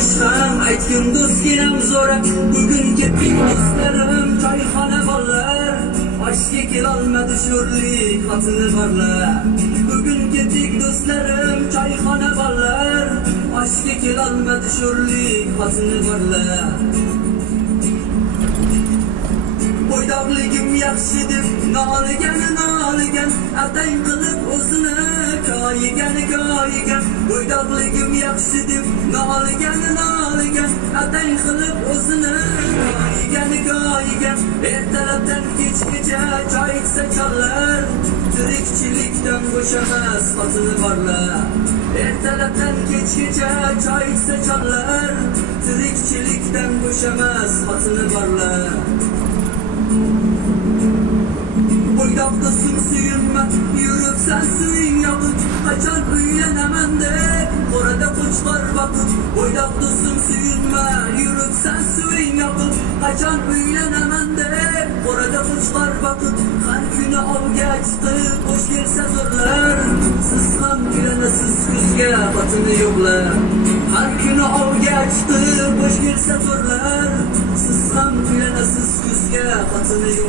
tanışsam aytgin do'stginam zo'ra. Bugun ketdik do'stlarim choyxona borlar, oshga kelolmadi sho'rlik xotini borlar. Bugun ketdik do'stlarim choyxona borlar, oshga kelolmadi sho'rlik xotini borlar. Bo'ydoqligim yaxshi deb noligan atang qilib o'zini koyigan. Bo'ydoqligim yaxshi deb noligan atang qilib o'zini koyigan. Ertalabdan kechgacha choy ichsa chollar, tirikchilikdan bo'shamas xotini borlar. Ertalabdan kechgacha choy ichsa chollar, tirikchilikdan bo'shamas xotini borlar. Bo'ydoqda suyunma, yuribsan suying yoqib, qachon uylanaman deb qo'rada qo'chqor boqib. Bo'ydoqda suyunma, yuribsan suying yoqib, qachon uylanaman deb qo'rada qo'chqor boqib. Har kuni ovga chiqib bo'sh kelsa zo'rlar, siz ham uylanasiz kuzga xotini yo'qlar. Har kuni ovga chiqib bo'sh kelsa zo'rlar, siz ham uylanasiz kuzga xotini yo'q.